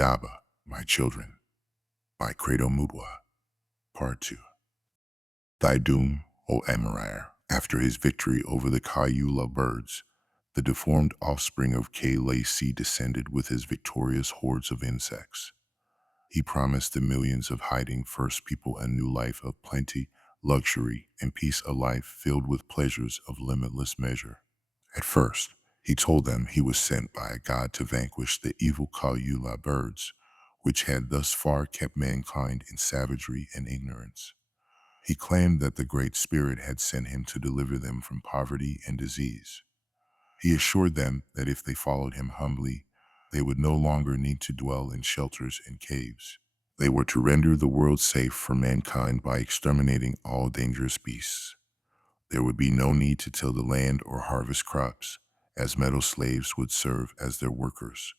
Indaba, my children, by credomutwa, Part 2. Thy doom, O Amariah, after his victory over the Cayula birds, the deformed offspring of K-Lacy descended with his victorious hordes of insects. He promised the millions of hiding first people a new life of plenty, luxury, and peace, a life filled with pleasures of limitless measure. At first, he told them he was sent by a god to vanquish the evil Cayula birds, which had thus far kept mankind in savagery and ignorance. He claimed that the Great Spirit had sent him to deliver them from poverty and disease. He assured them that if they followed him humbly, they would no longer need to dwell in shelters and caves. They were to render the world safe for mankind by exterminating all dangerous beasts. There would be no need to till the land or harvest crops, as metal slaves would serve as their workers.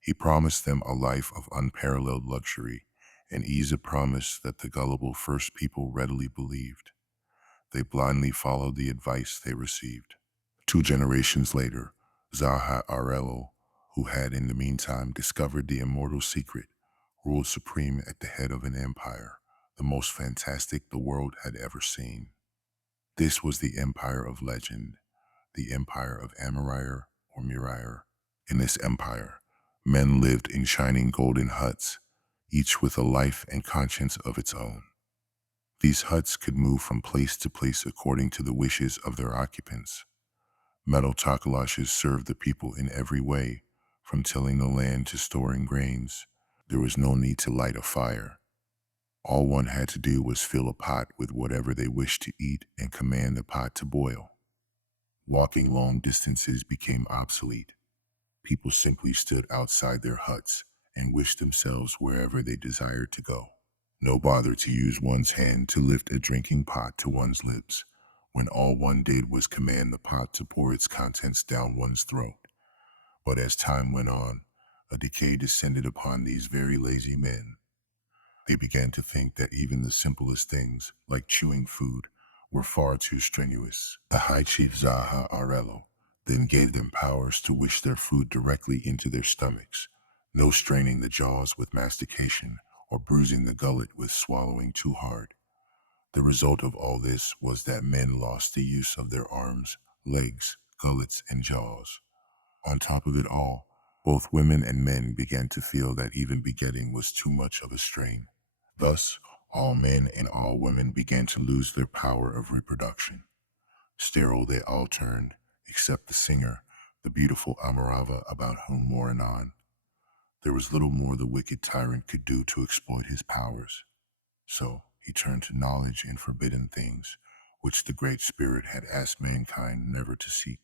He promised them a life of unparalleled luxury, an easy promise that the gullible first people readily believed. They blindly followed the advice they received. 2 generations later, Zaha Arello, who had in the meantime discovered the immortal secret, ruled supreme at the head of an empire, the most fantastic the world had ever seen. This was the empire of legend, the empire of Amariah or Miriah. In this empire, men lived in shining golden huts, each with a life and conscience of its own. These huts could move from place to place according to the wishes of their occupants. Metal takaloshes served the people in every way, from tilling the land to storing grains. There was no need to light a fire. All one had to do was fill a pot with whatever they wished to eat and command the pot to boil. Walking long distances became obsolete. People simply stood outside their huts and wished themselves wherever they desired to go. No bother to use one's hand to lift a drinking pot to one's lips, when all one did was command the pot to pour its contents down one's throat. But as time went on, a decay descended upon these very lazy men. They began to think that even the simplest things, like chewing food, were far too strenuous. The High Chief Zaha Arello then gave them powers to wish their food directly into their stomachs, no straining the jaws with mastication or bruising the gullet with swallowing too hard. The result of all this was that men lost the use of their arms, legs, gullets, and jaws. On top of it all, both women and men began to feel that even begetting was too much of a strain. Thus, all men and all women began to lose their power of reproduction. Sterile they all turned, except the singer, the beautiful Amarava, about whom more anon. There was little more the wicked tyrant could do to exploit his powers. So he turned to knowledge in forbidden things, which the Great Spirit had asked mankind never to seek.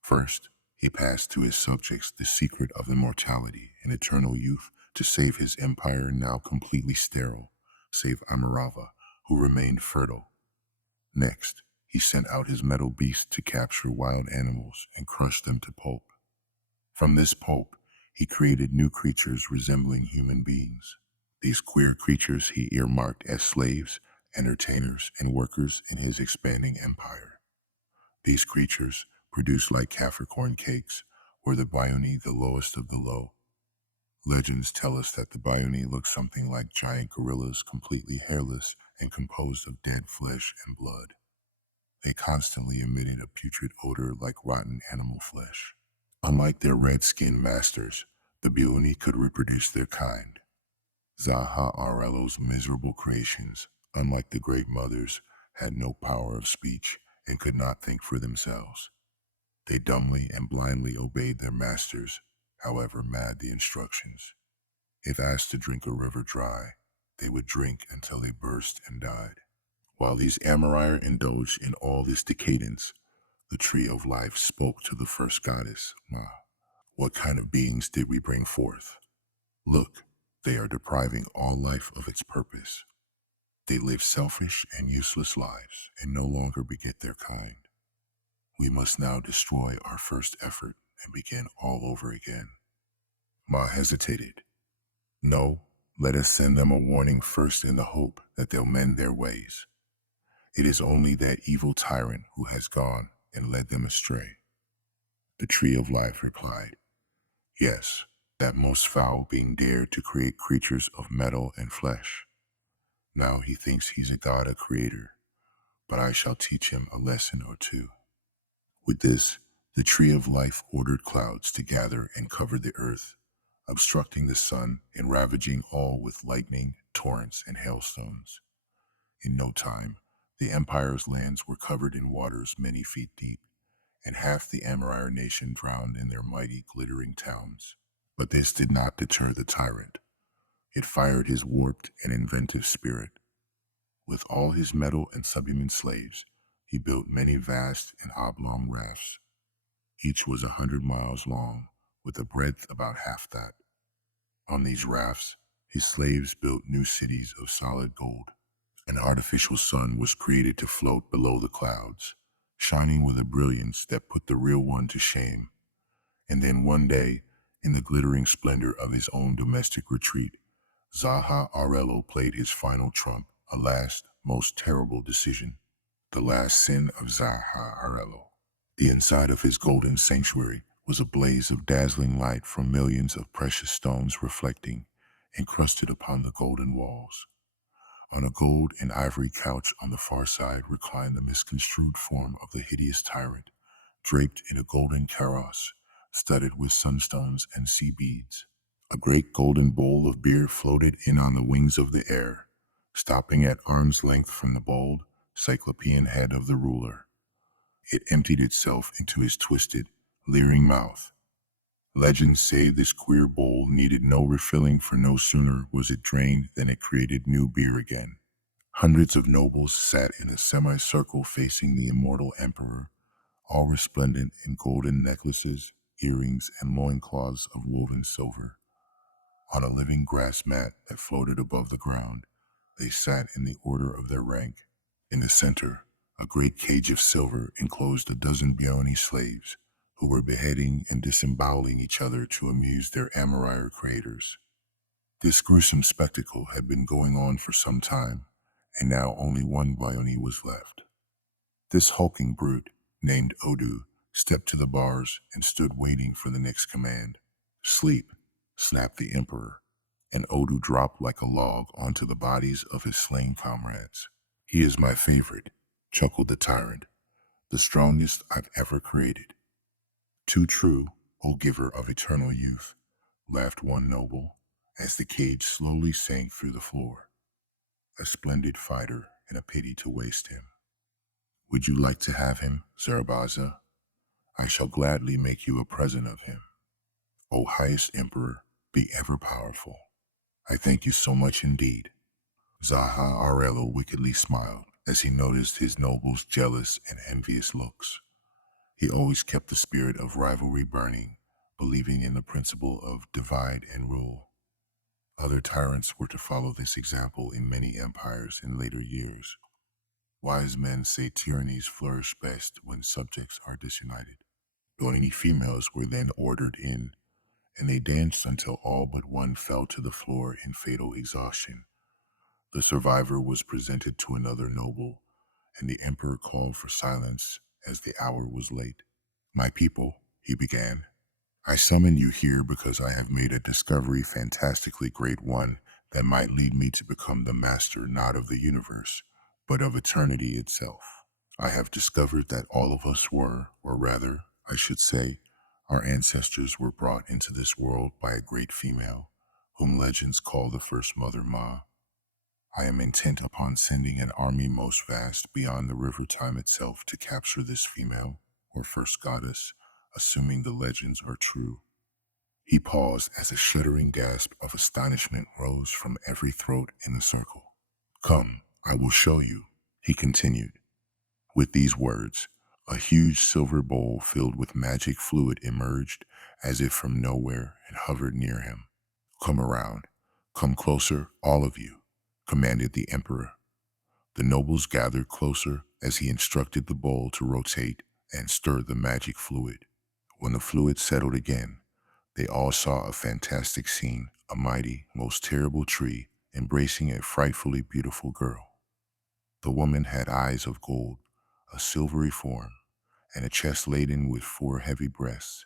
First, he passed to his subjects the secret of immortality and eternal youth to save his empire now completely sterile, save Amarava, who remained fertile. Next, he sent out his metal beasts to capture wild animals and crush them to pulp. From this pulp, he created new creatures resembling human beings. These queer creatures he earmarked as slaves, entertainers, and workers in his expanding empire. These creatures, produced like Capricorn cakes, were the Bioni, the lowest of the low. Legends tell us that the Bioni looked something like giant gorillas, completely hairless and composed of dead flesh and blood. They constantly emitted a putrid odor like rotten animal flesh. Unlike their red-skinned masters, the Bioni could reproduce their kind. Zaha Arello's miserable creations, unlike the great mothers, had no power of speech and could not think for themselves. They dumbly and blindly obeyed their masters, however mad the instructions. If asked to drink a river dry, they would drink until they burst and died. While these Amariah indulged in all this decadence, the tree of life spoke to the first goddess, Ma. What kind of beings did we bring forth? Look, they are depriving all life of its purpose. They live selfish and useless lives and no longer beget their kind. We must now destroy our first effort and begin all over again. Ma hesitated. No, let us send them a warning first in the hope that they'll mend their ways. It is only that evil tyrant who has gone and led them astray. The tree of life replied, yes, that most foul being dared to create creatures of metal and flesh. Now he thinks he's a god, a creator, but I shall teach him a lesson or two. With this, the tree of life ordered clouds to gather and cover the earth, obstructing the sun and ravaging all with lightning, torrents, and hailstones. In no time, the empire's lands were covered in waters many feet deep, and half the Amorite nation drowned in their mighty glittering towns. But this did not deter the tyrant. It fired his warped and inventive spirit. With all his metal and subhuman slaves, he built many vast and oblong rafts. Each was 100 miles long, with a breadth about half that. On these rafts, his slaves built new cities of solid gold. An artificial sun was created to float below the clouds, shining with a brilliance that put the real one to shame. And then one day, in the glittering splendor of his own domestic retreat, Zaha Arello played his final trump, a last, most terrible decision. The last sin of Zaha Arello. The inside of his golden sanctuary was a blaze of dazzling light from millions of precious stones reflecting, encrusted upon the golden walls. On a gold and ivory couch on the far side reclined the misconstrued form of the hideous tyrant, draped in a golden kaross, studded with sunstones and sea beads. A great golden bowl of beer floated in on the wings of the air, stopping at arm's length from the bald, cyclopean head of the ruler. It emptied itself into his twisted, leering mouth. Legends say this queer bowl needed no refilling, for no sooner was it drained than it created new beer again. Hundreds of nobles sat in a semicircle facing the immortal emperor, all resplendent in golden necklaces, earrings, and loincloths of woven silver. On a living grass mat that floated above the ground, they sat in the order of their rank. In the center, a great cage of silver enclosed a dozen Bioni slaves, who were beheading and disemboweling each other to amuse their Amorire creators. This gruesome spectacle had been going on for some time, and now only one Bioni was left. This hulking brute, named Odu, stepped to the bars and stood waiting for the next command. Sleep, snapped the emperor, and Odu dropped like a log onto the bodies of his slain comrades. He is my favorite, chuckled the tyrant, the strongest I've ever created. Too true, O giver of eternal youth, laughed one noble, as the cage slowly sank through the floor. A splendid fighter, and a pity to waste him. Would you like to have him, Zarabaza? I shall gladly make you a present of him. O highest emperor, be ever powerful. I thank you so much indeed. Zaha Arello wickedly smiled as he noticed his noble's jealous and envious looks. He always kept the spirit of rivalry burning, believing in the principle of divide and rule. Other tyrants were to follow this example in many empires in later years. Wise men say tyrannies flourish best when subjects are disunited. Many females were then ordered in, and they danced until all but one fell to the floor in fatal exhaustion. The survivor was presented to another noble, and the emperor called for silence as the hour was late. My people, he began, I summon you here because I have made a discovery, fantastically great one, that might lead me to become the master not of the universe, but of eternity itself. I have discovered that all of us were, or rather, I should say, our ancestors were brought into this world by a great female, whom legends call the first Mother Ma. I am intent upon sending an army most vast beyond the river time itself to capture this female, or first goddess, assuming the legends are true. He paused as a shuddering gasp of astonishment rose from every throat in the circle. Come, I will show you, he continued. With these words, a huge silver bowl filled with magic fluid emerged as if from nowhere and hovered near him. Come around, come closer, all of you, commanded the emperor. The nobles gathered closer as he instructed the bowl to rotate and stir the magic fluid. When the fluid settled again, they all saw a fantastic scene, a mighty, most terrible tree embracing a frightfully beautiful girl. The woman had eyes of gold, a silvery form, and a chest laden with 4 heavy breasts,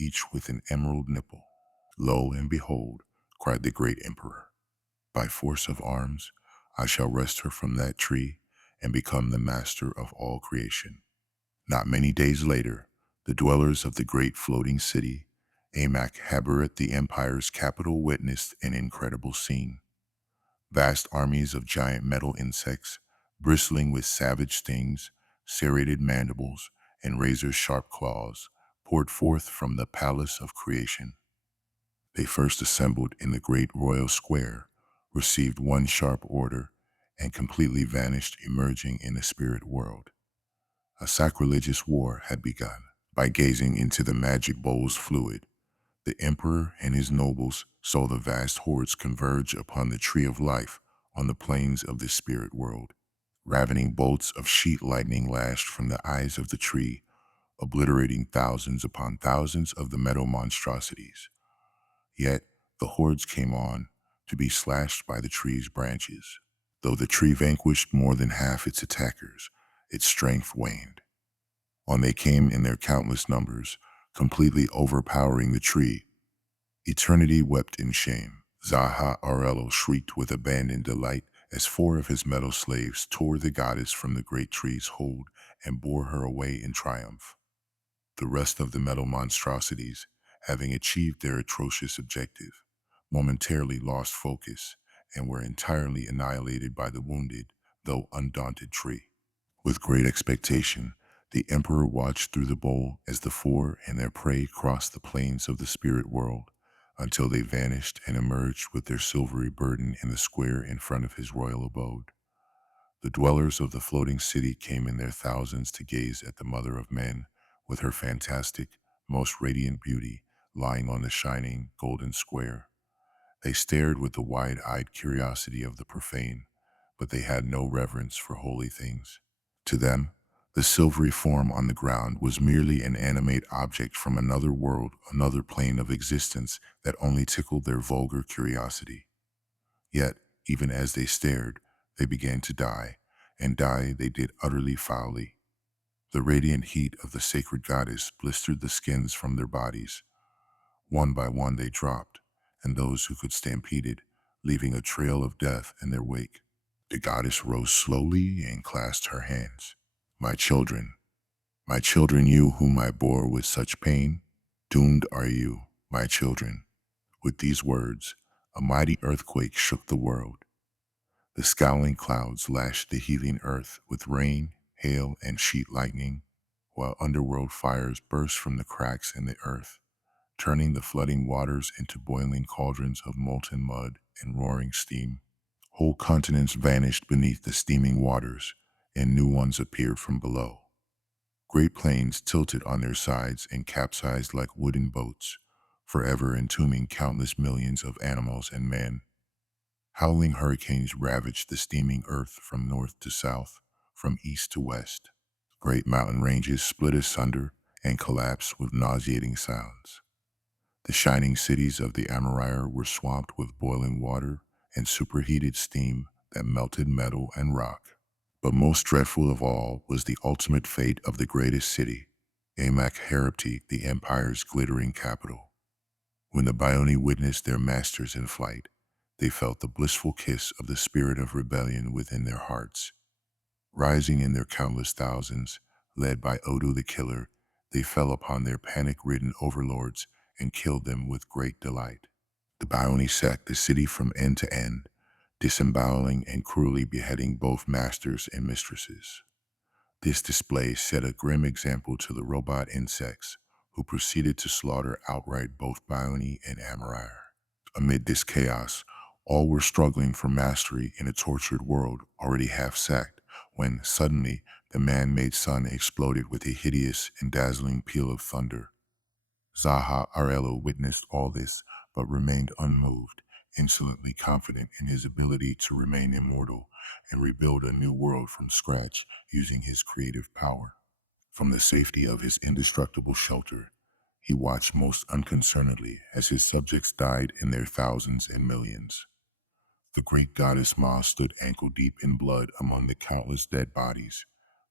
each with an emerald nipple. Lo and behold, cried the great emperor, by force of arms I shall wrest her from that tree and become the master of all creation. Not many days later, the dwellers of the great floating city, Amak Habaret, the empire's capital, witnessed an incredible scene. Vast armies of giant metal insects, bristling with savage stings, serrated mandibles, and razor-sharp claws, poured forth from the palace of creation. They first assembled in the great royal square, received one sharp order, and completely vanished, emerging in the spirit world. A sacrilegious war had begun. By gazing into the magic bowl's fluid, the emperor and his nobles saw the vast hordes converge upon the tree of life on the plains of the spirit world. Ravening bolts of sheet lightning lashed from the eyes of the tree, obliterating thousands upon thousands of the metal monstrosities. Yet the hordes came on, to be slashed by the tree's branches. Though the tree vanquished more than half its attackers, its strength waned. On they came in their countless numbers, completely overpowering the tree. Eternity wept in shame. Zaha Arello shrieked with abandoned delight as four of his metal slaves tore the goddess from the great tree's hold and bore her away in triumph. The rest of the metal monstrosities, having achieved their atrocious objective, momentarily lost focus and were entirely annihilated by the wounded, though undaunted tree. With great expectation, the emperor watched through the bowl as the four and their prey crossed the plains of the spirit world until they vanished and emerged with their silvery burden in the square in front of his royal abode. The dwellers of the floating city came in their thousands to gaze at the mother of men with her fantastic, most radiant beauty lying on the shining golden square. They stared with the wide-eyed curiosity of the profane, but they had no reverence for holy things. To them, the silvery form on the ground was merely an animate object from another world, another plane of existence that only tickled their vulgar curiosity. Yet, even as they stared, they began to die, and die they did utterly foully. The radiant heat of the sacred goddess blistered the skins from their bodies. One by one they dropped, and those who could stampeded, leaving a trail of death in their wake. The goddess rose slowly and clasped her hands. My children, you whom I bore with such pain, doomed are you, my children." With these words, a mighty earthquake shook the world. The scowling clouds lashed the heaving earth with rain, hail, and sheet lightning, while underworld fires burst from the cracks in the earth, turning the flooding waters into boiling cauldrons of molten mud and roaring steam. Whole continents vanished beneath the steaming waters, and new ones appeared from below. Great plains tilted on their sides and capsized like wooden boats, forever entombing countless millions of animals and men. Howling hurricanes ravaged the steaming earth from north to south, from east to west. Great mountain ranges split asunder and collapsed with nauseating sounds. The shining cities of the Amorier were swamped with boiling water and superheated steam that melted metal and rock. But most dreadful of all was the ultimate fate of the greatest city, Amak-Herapti, the empire's glittering capital. When the Bioni witnessed their masters in flight, they felt the blissful kiss of the spirit of rebellion within their hearts. Rising in their countless thousands, led by Odu the killer, they fell upon their panic-ridden overlords and killed them with great delight. The Bioni sacked the city from end to end, disemboweling and cruelly beheading both masters and mistresses. This display set a grim example to the robot insects, who proceeded to slaughter outright both Bioni and Amariah. Amid this chaos, all were struggling for mastery in a tortured world already half sacked, when suddenly the man-made sun exploded with a hideous and dazzling peal of thunder. Zaha Arello witnessed all this, but remained unmoved, insolently confident in his ability to remain immortal and rebuild a new world from scratch using his creative power. From the safety of his indestructible shelter, he watched most unconcernedly as his subjects died in their thousands and millions. The great goddess Ma stood ankle-deep in blood among the countless dead bodies,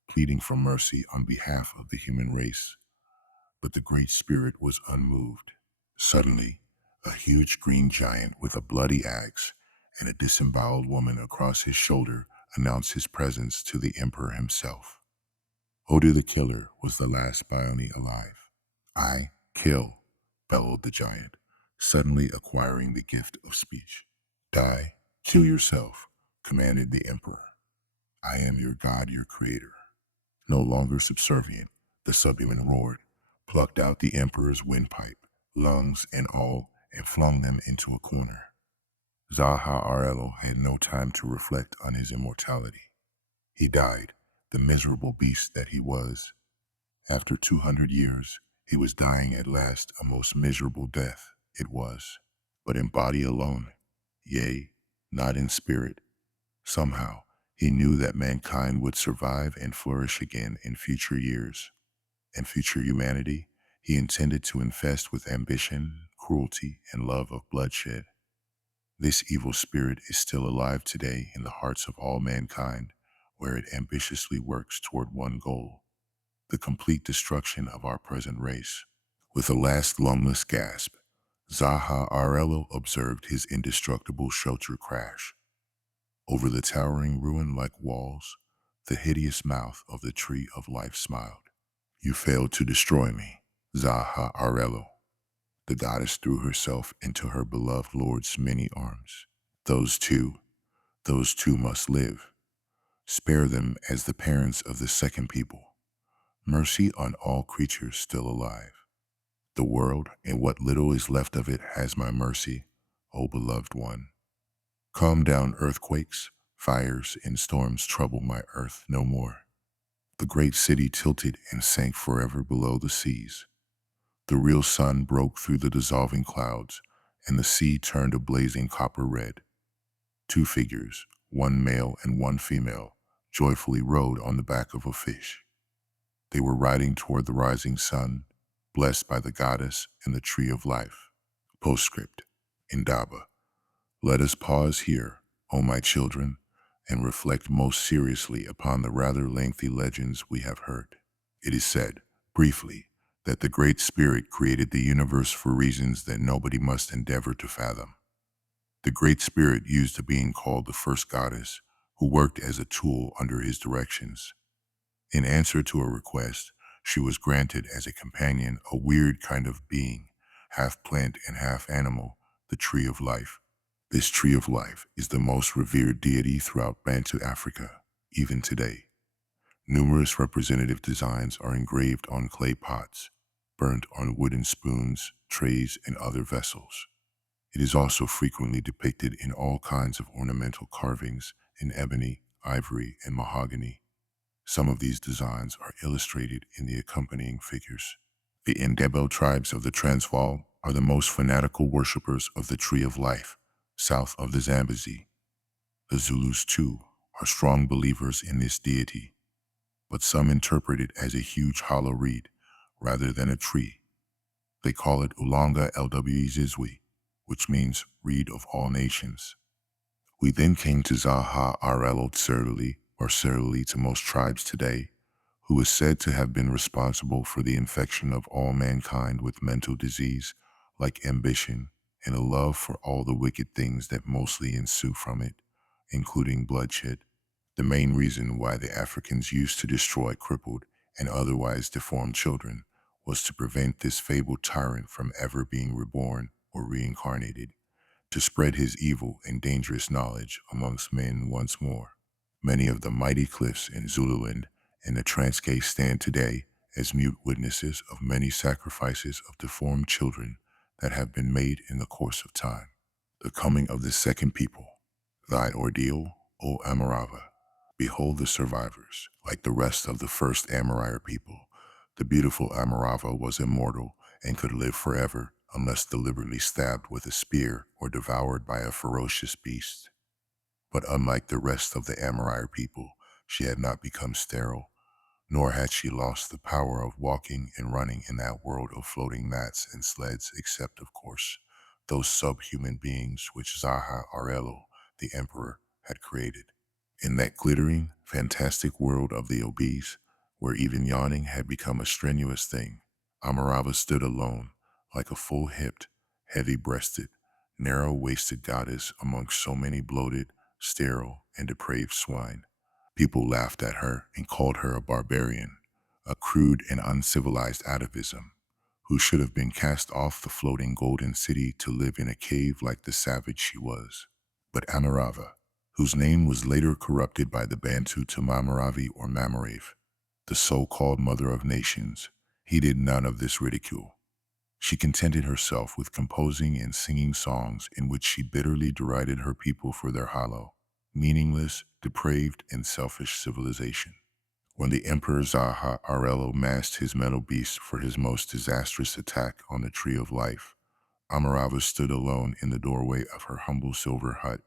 pleading for mercy on behalf of the human race. But the Great Spirit was unmoved. Suddenly, A huge green giant with a bloody axe and a disemboweled woman across his shoulder announced his presence to the emperor himself. Odu the killer was the last Bione alive. I kill, bellowed the giant, suddenly acquiring the gift of speech. Die, kill yourself, commanded the emperor. I am your god, your creator. No longer subservient, the subhuman roared, plucked out the emperor's windpipe, lungs and all, and flung them into a corner. Zaha Arello had no time to reflect on his immortality. He died, the miserable beast that he was. After 200 years, he was dying at last a most miserable death, it was. But in body alone, yea, not in spirit. Somehow, he knew that mankind would survive and flourish again in future years. And future humanity, he intended to infest with ambition, cruelty, and love of bloodshed. This evil spirit is still alive today in the hearts of all mankind, where it ambitiously works toward one goal: the complete destruction of our present race. With a last lungless gasp, Zaha Arello observed his indestructible shelter crash. Over the towering ruin-like walls, the hideous mouth of the tree of life smiled. You failed to destroy me, Zaha Arello. The goddess threw herself into her beloved lord's many arms. Those two, those two must live. Spare them as the parents of the second people. Mercy on all creatures still alive. The world and what little is left of it has my mercy, O beloved one. Calm down, earthquakes, fires, and storms trouble my earth no more. The great city tilted and sank forever below the seas. The real sun broke through the dissolving clouds, and the sea turned a blazing copper red. Two figures, one male and one female, joyfully rode on the back of a fish. They were riding toward the rising sun, blessed by the goddess and the tree of life. Postscript. Indaba. Let us pause here, O my children, and reflect most seriously upon the rather lengthy legends we have heard. It is said, briefly, that the Great Spirit created the universe for reasons that nobody must endeavor to fathom. The Great Spirit used a being called the First Goddess, who worked as a tool under his directions. In answer to a request, she was granted as a companion a weird kind of being, half plant and half animal, the Tree of Life. This Tree of Life is the most revered deity throughout Bantu Africa, even today. Numerous representative designs are engraved on clay pots, burnt on wooden spoons, trays, and other vessels. It is also frequently depicted in all kinds of ornamental carvings in ebony, ivory, and mahogany. Some of these designs are illustrated in the accompanying figures. The Indaba tribes of the Transvaal are the most fanatical worshippers of the Tree of Life, south of the Zambezi. The Zulus, too, are strong believers in this deity, but some interpret it as a huge hollow reed rather than a tree. They call it Ulanga Lwezizwe, which means reed of all nations. We then came to Zaha Arelo Tserli, or Serli to most tribes today, who is said to have been responsible for the infection of all mankind with mental disease, like ambition, and a love for all the wicked things that mostly ensue from it, including bloodshed. The main reason why the Africans used to destroy crippled and otherwise deformed children was to prevent this fabled tyrant from ever being reborn or reincarnated, to spread his evil and dangerous knowledge amongst men once more. Many of the mighty cliffs in Zululand and the Transkei stand today as mute witnesses of many sacrifices of deformed children that have been made in the course of time. The coming of the second people. Thy ordeal, O Amarava. Behold the survivors, like the rest of the first Amarire people. The beautiful Amarava was immortal and could live forever unless deliberately stabbed with a spear or devoured by a ferocious beast. But unlike the rest of the Amarire people, she had not become sterile, nor had she lost the power of walking and running in that world of floating mats and sleds, except, of course, those subhuman beings which Zaha Arelo, the emperor, had created. In that glittering, fantastic world of the obese, where even yawning had become a strenuous thing, Amarava stood alone, like a full-hipped, heavy-breasted, narrow-waisted goddess amongst so many bloated, sterile, and depraved swine. People laughed at her and called her a barbarian, a crude and uncivilized atavism, who should have been cast off the floating golden city to live in a cave like the savage she was. But Amarava, whose name was later corrupted by the Bantu to Mamaravi or Mamarave, the so-called mother of nations, heeded none of this ridicule. She contented herself with composing and singing songs in which she bitterly derided her people for their hollow, meaningless, depraved, and selfish civilization. When the Emperor Zaha Arello massed his metal beast for his most disastrous attack on the Tree of Life, Amarava stood alone in the doorway of her humble silver hut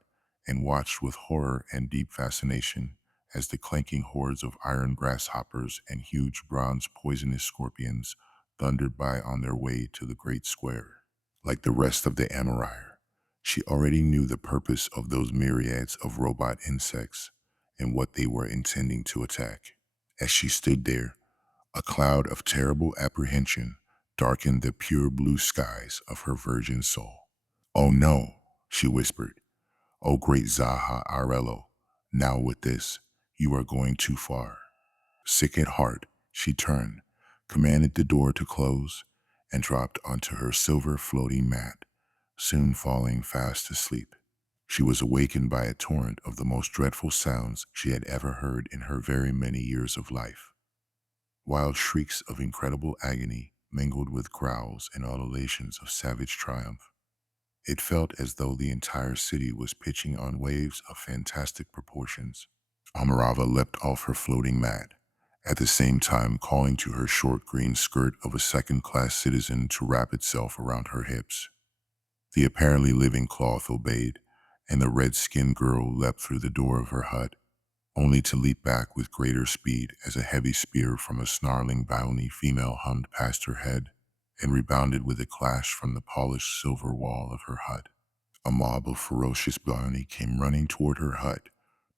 and watched with horror and deep fascination as the clanking hordes of iron grasshoppers and huge bronze poisonous scorpions thundered by on their way to the great square. Like the rest of the Amarire, she already knew the purpose of those myriads of robot insects and what they were intending to attack. As she stood there, a cloud of terrible apprehension darkened the pure blue skies of her virgin soul. "Oh no," she whispered. "Oh great Zaha Arello, now with this, you are going too far." Sick at heart, she turned, commanded the door to close, and dropped onto her silver floating mat, soon falling fast asleep. She was awakened by a torrent of the most dreadful sounds she had ever heard in her very many years of life. Wild shrieks of incredible agony mingled with growls and ululations of savage triumph. It felt as though the entire city was pitching on waves of fantastic proportions. Amarava leapt off her floating mat, at the same time calling to her short green skirt of a second-class citizen to wrap itself around her hips. The apparently living cloth obeyed, and the red-skinned girl leapt through the door of her hut, only to leap back with greater speed as a heavy spear from a snarling Baoni female hummed past her head and rebounded with a clash from the polished silver wall of her hut. A mob of ferocious Baoni came running toward her hut,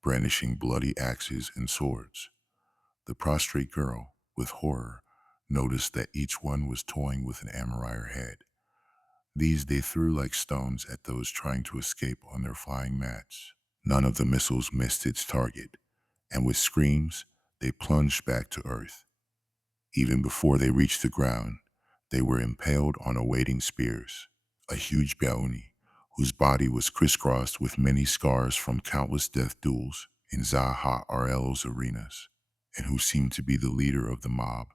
brandishing bloody axes and swords. The prostrate girl, with horror, noticed that each one was toying with an Amarire head. These they threw like stones at those trying to escape on their flying mats. None of the missiles missed its target, and with screams, they plunged back to earth. Even before they reached the ground, they were impaled on awaiting spears. A huge Baoni, whose body was crisscrossed with many scars from countless death duels in Zaha Arello's arenas, and who seemed to be the leader of the mob,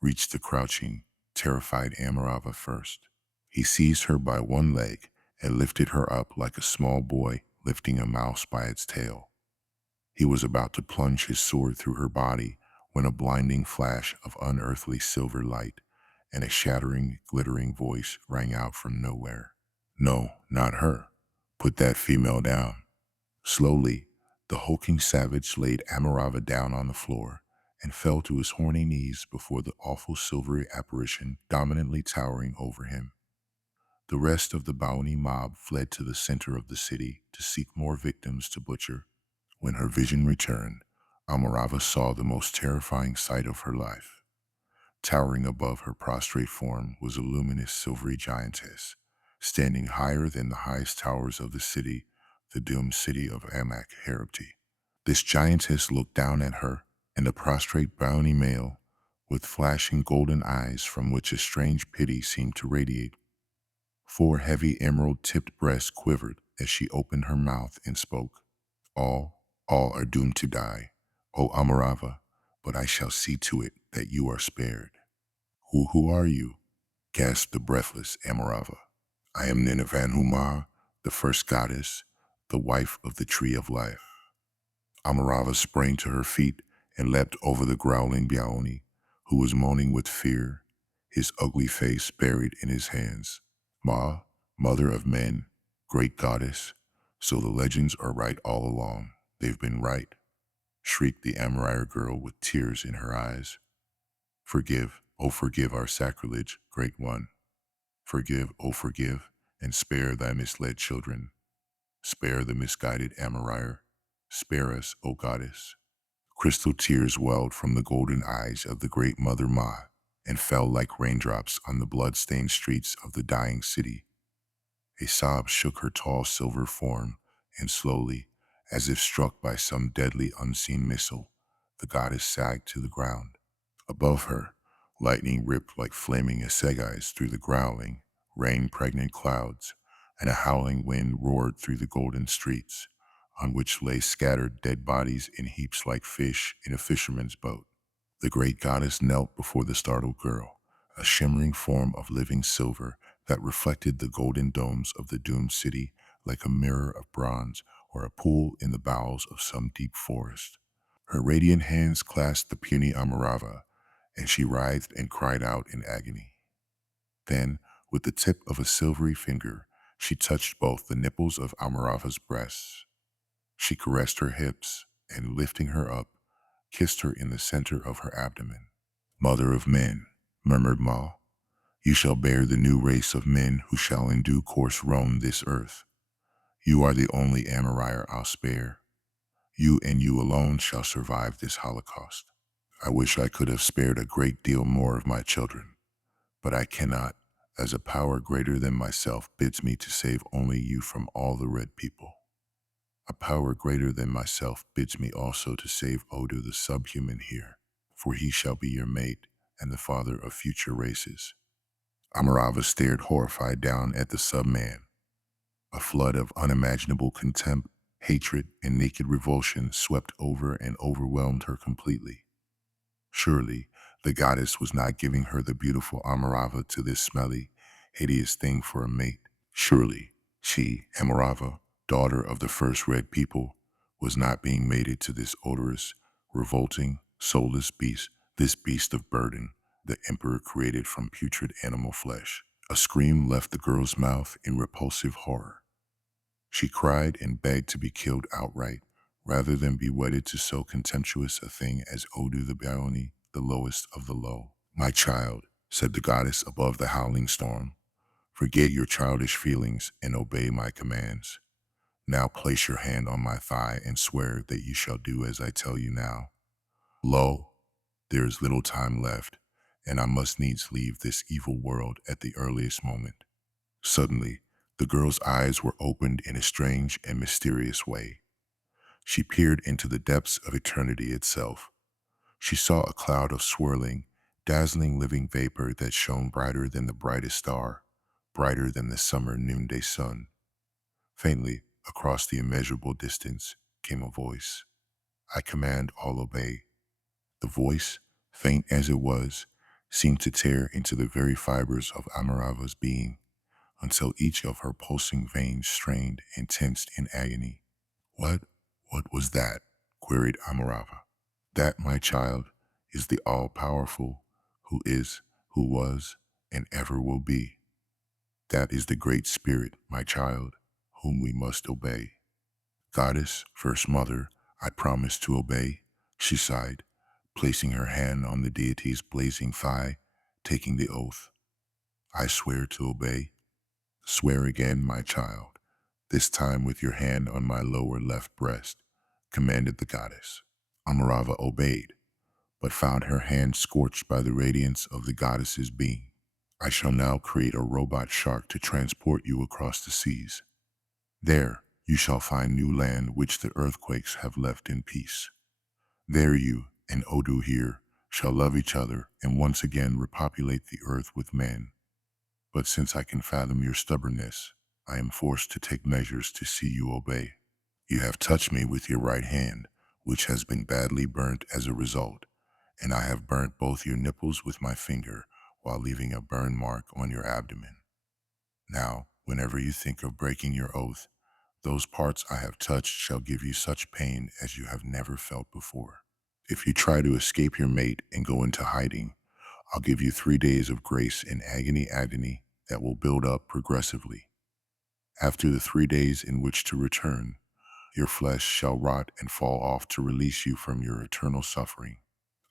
reached the crouching, terrified Amarava first. He seized her by one leg and lifted her up like a small boy lifting a mouse by its tail. He was about to plunge his sword through her body when a blinding flash of unearthly silver light and a shattering, glittering voice rang out from nowhere. "No, not her. Put that female down." Slowly, the hulking savage laid Amarava down on the floor and fell to his horny knees before the awful silvery apparition dominantly towering over him. The rest of the Baoni mob fled to the center of the city to seek more victims to butcher. When her vision returned, Amarava saw the most terrifying sight of her life. Towering above her prostrate form was a luminous silvery giantess, standing higher than the highest towers of the city, the doomed city of Amak Herapti. This giantess looked down at her, and the prostrate Baoni male, with flashing golden eyes from which a strange pity seemed to radiate. Four heavy emerald-tipped breasts quivered as she opened her mouth and spoke. All are doomed to die, O Amarava, but I shall see to it that you are spared." Who are you?" gasped the breathless Amarava. "I am Ninavanhuma, the first goddess, the wife of the Tree of Life." Amarava sprang to her feet and leapt over the growling Baoni, who was moaning with fear, his ugly face buried in his hands. "Ma, mother of men, great goddess, so the legends are right all along. They've been right," shrieked the Amarire girl with tears in her eyes. "Forgive, oh forgive our sacrilege, great one. Forgive, oh forgive, and spare thy misled children. Spare the misguided Amarire. Spare us, O goddess." Crystal tears welled from the golden eyes of the great Mother Ma and fell like raindrops on the blood-stained streets of the dying city. A sob shook her tall silver form, and slowly, as if struck by some deadly unseen missile, the goddess sagged to the ground. Above her, lightning ripped like flaming assegais through the growling, rain-pregnant clouds, and a howling wind roared through the golden streets, on which lay scattered dead bodies in heaps like fish in a fisherman's boat. The great goddess knelt before the startled girl, a shimmering form of living silver that reflected the golden domes of the doomed city like a mirror of bronze or a pool in the bowels of some deep forest. Her radiant hands clasped the puny Amarava, and she writhed and cried out in agony. Then, with the tip of a silvery finger, she touched both the nipples of Amarava's breasts. She caressed her hips, and lifting her up, kissed her in the center of her abdomen. Mother of men, murmured Ma, you shall bear the new race of men who shall in due course roam this earth. You are the only Amariah I'll spare. You and you alone shall survive this Holocaust. I wish I could have spared a great deal more of my children, but I cannot, as a power greater than myself bids me to save only you from all the red people. A power greater than myself bids me also to save Odu the subhuman here, for he shall be your mate and the father of future races. Amarava stared horrified down at the subman. A flood of unimaginable contempt, hatred, and naked revulsion swept over and overwhelmed her completely. Surely, the goddess was not giving her the beautiful Amarava to this smelly, hideous thing for a mate. Surely, she, Amarava, daughter of the first red people, was not being mated to this odorous, revolting, soulless beast, this beast of burden, the emperor created from putrid animal flesh. A scream left the girl's mouth in repulsive horror. She cried and begged to be killed outright, rather than be wedded to so contemptuous a thing as Odu the Bioni, the lowest of the low. My child, said the goddess above the howling storm, forget your childish feelings and obey my commands. Now place your hand on my thigh and swear that you shall do as I tell you now. Lo, there is little time left, and I must needs leave this evil world at the earliest moment. Suddenly, the girl's eyes were opened in a strange and mysterious way. She peered into the depths of eternity itself. She saw a cloud of swirling, dazzling living vapor that shone brighter than the brightest star, brighter than the summer noonday sun. Faintly, across the immeasurable distance, came a voice. I command, all obey. The voice, faint as it was, seemed to tear into the very fibers of Amarava's being, until each of her pulsing veins strained and tensed in agony. What was that? Queried Amarava. That, my child, is the all-powerful, who is, who was, and ever will be. That is the Great Spirit, my child, whom we must obey. Goddess, First Mother, I promise to obey, she sighed, placing her hand on the deity's blazing thigh, taking the oath. I swear to obey. Swear again, my child, this time with your hand on my lower left breast, commanded the goddess. Amarava obeyed, but found her hand scorched by the radiance of the goddess's being. I shall now create a robot shark to transport you across the seas. There, you shall find new land which the earthquakes have left in peace. There you and Odu here shall love each other and once again repopulate the earth with men. But since I can fathom your stubbornness, I am forced to take measures to see you obey. You have touched me with your right hand, which has been badly burnt as a result, and I have burnt both your nipples with my finger while leaving a burn mark on your abdomen. Now, whenever you think of breaking your oath, those parts I have touched shall give you such pain as you have never felt before. If you try to escape your mate and go into hiding, I'll give you 3 days of grace in agony that will build up progressively. After the 3 days in which to return, your flesh shall rot and fall off to release you from your eternal suffering.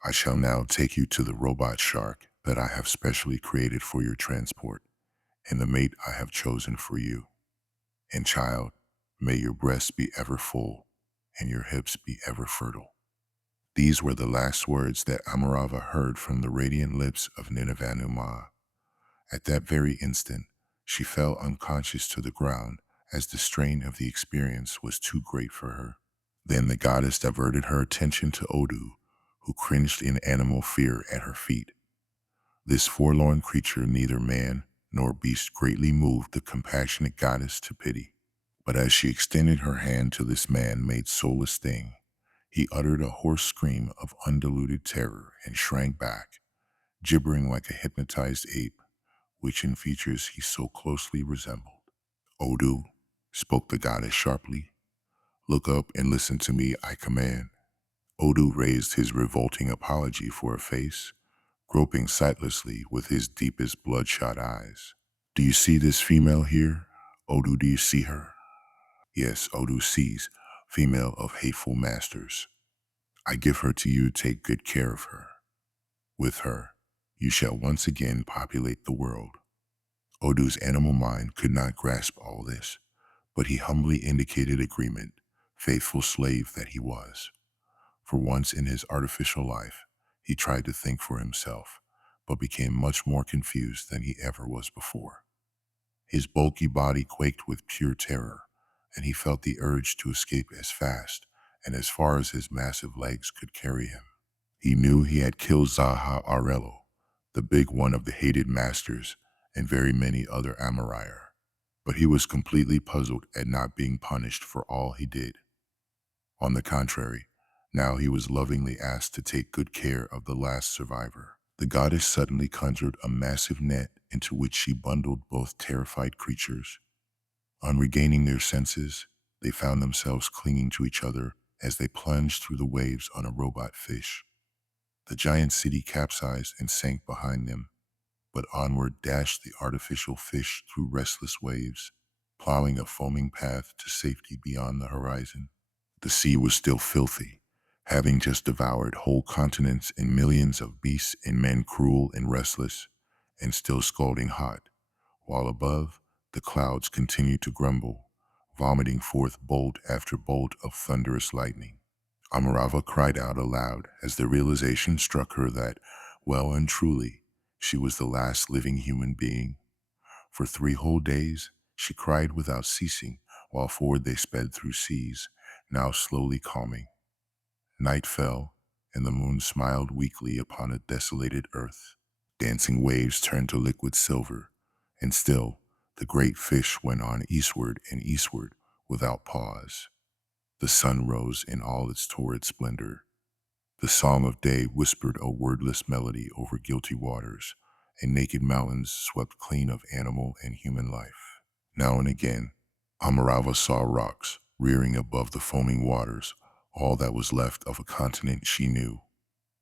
I shall now take you to the robot shark that I have specially created for your transport, and the mate I have chosen for you. And child, may your breasts be ever full, and your hips be ever fertile. These were the last words that Amarava heard from the radiant lips of Nineveh. At that very instant, She fell unconscious to the ground as the strain of the experience was too great for her. Then the goddess diverted her attention to Odu, who cringed in animal fear at her feet. This forlorn creature, neither man nor beast, greatly moved the compassionate goddess to pity. But as she extended her hand to this man-made soulless thing, he uttered a hoarse scream of undiluted terror and shrank back, gibbering like a hypnotized ape, which in features he so closely resembled. Odu, spoke the goddess sharply, look up and listen to me, I command. Odu raised his revolting apology for a face, groping sightlessly with his deepest bloodshot eyes. Do you see this female here? Odu, do you see her? Yes, Odu sees, female of hateful masters. I give her to you, take good care of her. With her, you shall once again populate the world. Odu's animal mind could not grasp all this, but he humbly indicated agreement, faithful slave that he was. For once in his artificial life, he tried to think for himself, but became much more confused than he ever was before. His bulky body quaked with pure terror, and he felt the urge to escape as fast and as far as his massive legs could carry him. He knew he had killed Zaha Arello, the big one of the hated masters, and very many other Amarier, but he was completely puzzled at not being punished for all he did. On the contrary, now he was lovingly asked to take good care of the last survivor. The goddess suddenly conjured a massive net into which she bundled both terrified creatures. On regaining their senses, they found themselves clinging to each other as they plunged through the waves on a robot fish. The giant city capsized and sank behind them, but onward dashed the artificial fish through restless waves, plowing a foaming path to safety beyond the horizon. The sea was still filthy, having just devoured whole continents and millions of beasts and men, cruel and restless, and still scalding hot, while above, the clouds continued to grumble, vomiting forth bolt after bolt of thunderous lightning. Amarava cried out aloud as the realization struck her that, well and truly, she was the last living human being. For 3 whole days, she cried without ceasing, while forward they sped through seas, now slowly calming. Night fell, and the moon smiled weakly upon a desolated earth. Dancing waves turned to liquid silver, and still the great fish went on eastward and eastward without pause. The sun rose in all its torrid splendor. The song of day whispered a wordless melody over guilty waters, and naked mountains swept clean of animal and human life. Now and again, Amarava saw rocks rearing above the foaming waters, all that was left of a continent she knew,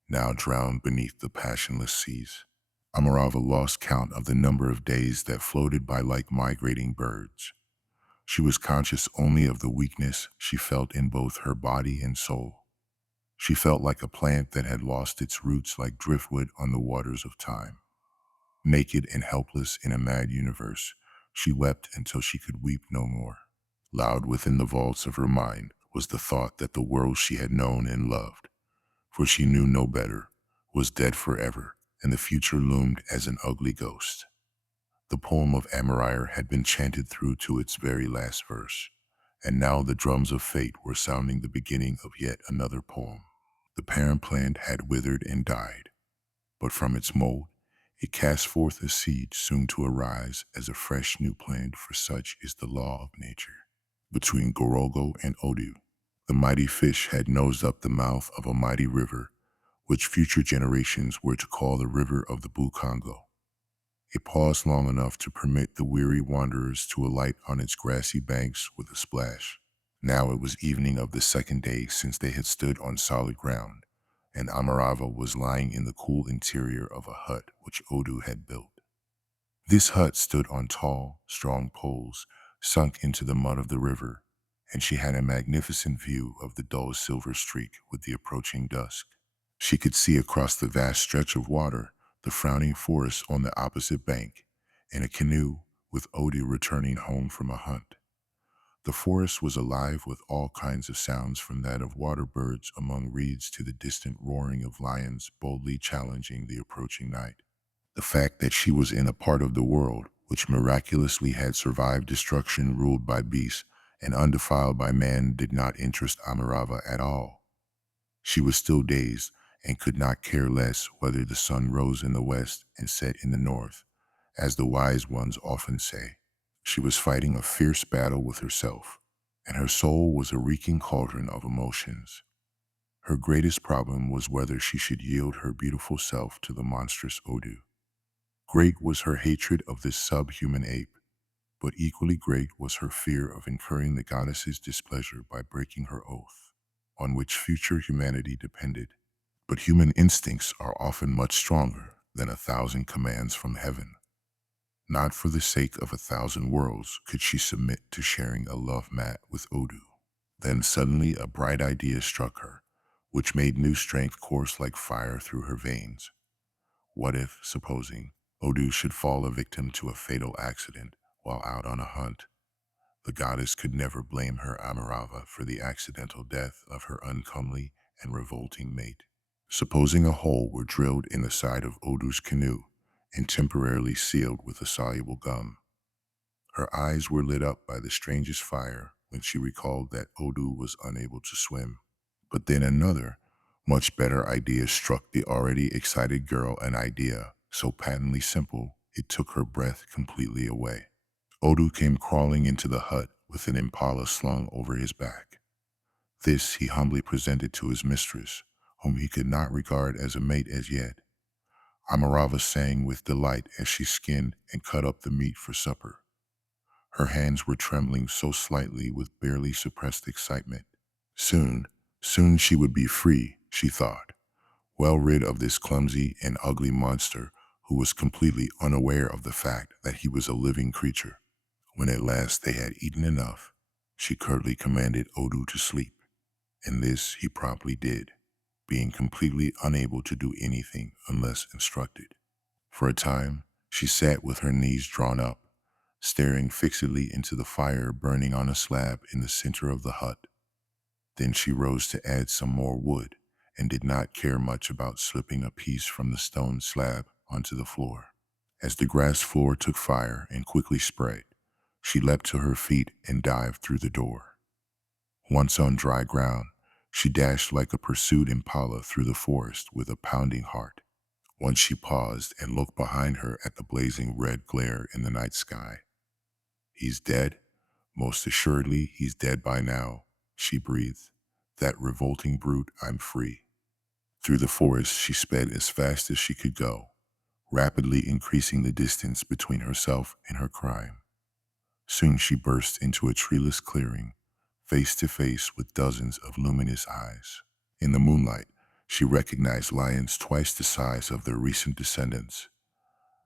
now drowned beneath the passionless seas. Amarava lost count of the number of days that floated by like migrating birds. She was conscious only of the weakness she felt in both her body and soul. She felt like a plant that had lost its roots like driftwood on the waters of time. Naked and helpless in a mad universe, she wept until she could weep no more. Loud within the vaults of her mind was the thought that the world she had known and loved, for she knew no better, was dead forever, and the future loomed as an ugly ghost. The poem of Amariah had been chanted through to its very last verse, and now the drums of fate were sounding the beginning of yet another poem. The parent plant had withered and died, but from its mold, it cast forth a seed soon to arise as a fresh new plant, for such is the law of nature. Between Gorogo and Odu, the mighty fish had nosed up the mouth of a mighty river, which future generations were to call the river of the Bukongo. It paused long enough to permit the weary wanderers to alight on its grassy banks with a splash. Now it was evening of the second day since they had stood on solid ground, and Amarava was lying in the cool interior of a hut which Odu had built. This hut stood on tall, strong poles sunk into the mud of the river, and she had a magnificent view of the dull silver streak with the approaching dusk. She could see across the vast stretch of water the frowning forest on the opposite bank, and a canoe with Odu returning home from a hunt. The forest was alive with all kinds of sounds, from that of water birds among reeds to the distant roaring of lions boldly challenging the approaching night. The fact that she was in a part of the world which miraculously had survived destruction ruled by beasts and undefiled by man, did not interest Amarava at all. She was still dazed and could not care less whether the sun rose in the west and set in the north, as the wise ones often say. She was fighting a fierce battle with herself, and her soul was a reeking cauldron of emotions. Her greatest problem was whether she should yield her beautiful self to the monstrous Odu. Great was her hatred of this subhuman ape, but equally great was her fear of incurring the goddess's displeasure by breaking her oath, on which future humanity depended. But human instincts are often much stronger than 1,000 commands from heaven. Not for the sake of 1,000 worlds could she submit to sharing a love mat with Odu. Then suddenly a bright idea struck her, which made new strength course like fire through her veins. What if, supposing, Odu should fall a victim to a fatal accident while out on a hunt? The goddess could never blame her Amarava for the accidental death of her uncomely and revolting mate. Supposing a hole were drilled in the side of Odu's canoe and temporarily sealed with a soluble gum. Her eyes were lit up by the strangest fire when she recalled that Odu was unable to swim. But then another, much better idea struck the already excited girl, an idea so patently simple it took her breath completely away. Odu came crawling into the hut with an impala slung over his back. This he humbly presented to his mistress, whom he could not regard as a mate as yet. Amarava sang with delight as she skinned and cut up the meat for supper. Her hands were trembling so slightly with barely suppressed excitement. Soon, soon she would be free, she thought, well rid of this clumsy and ugly monster who was completely unaware of the fact that he was a living creature. When at last they had eaten enough, she curtly commanded Odu to sleep, and this he promptly did, being completely unable to do anything unless instructed. For a time, she sat with her knees drawn up, staring fixedly into the fire burning on a slab in the center of the hut. Then she rose to add some more wood and did not care much about slipping a piece from the stone slab onto the floor. As the grass floor took fire and quickly spread, she leapt to her feet and dived through the door. Once on dry ground, she dashed like a pursued impala through the forest with a pounding heart. Once she paused and looked behind her at the blazing red glare in the night sky. He's dead? Most assuredly, he's dead by now, she breathed. That revolting brute, I'm free. Through the forest, she sped as fast as she could go, rapidly increasing the distance between herself and her crime. Soon she burst into a treeless clearing, face to face with dozens of luminous eyes. In the moonlight, she recognized lions twice the size of their recent descendants.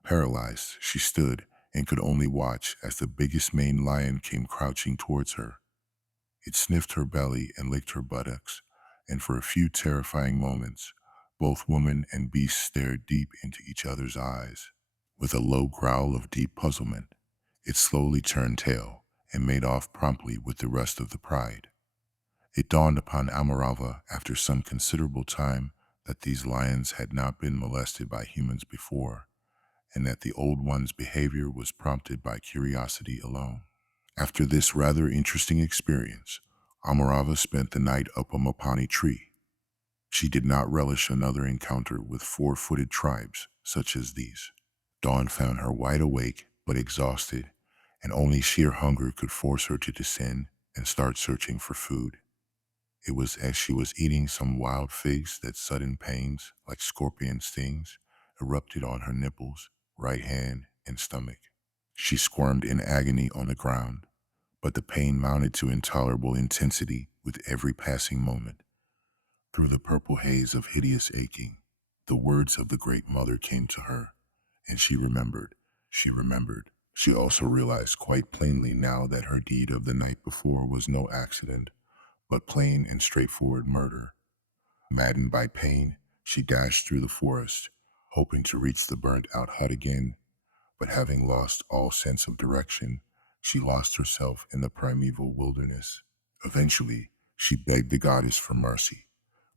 Paralyzed, she stood and could only watch as the biggest maned lion came crouching towards her. It sniffed her belly and licked her buttocks, and for a few terrifying moments, both woman and beast stared deep into each other's eyes. With a low growl of deep puzzlement, it slowly turned tail and made off promptly with the rest of the pride. It dawned upon Amarava after some considerable time that these lions had not been molested by humans before, and that the old one's behavior was prompted by curiosity alone. After this rather interesting experience, Amarava spent the night up a mapani tree. She did not relish another encounter with four-footed tribes such as these. Dawn found her wide awake but exhausted, and only sheer hunger could force her to descend and start searching for food. It was as she was eating some wild figs that sudden pains, like scorpion stings, erupted on her nipples, right hand, and stomach. She squirmed in agony on the ground, but the pain mounted to intolerable intensity with every passing moment. Through the purple haze of hideous aching, the words of the Great Mother came to her, and she remembered. She remembered. She also realized quite plainly now that her deed of the night before was no accident, but plain and straightforward murder. Maddened by pain, she dashed through the forest, hoping to reach the burnt-out hut again, but having lost all sense of direction, she lost herself in the primeval wilderness. Eventually, she begged the goddess for mercy,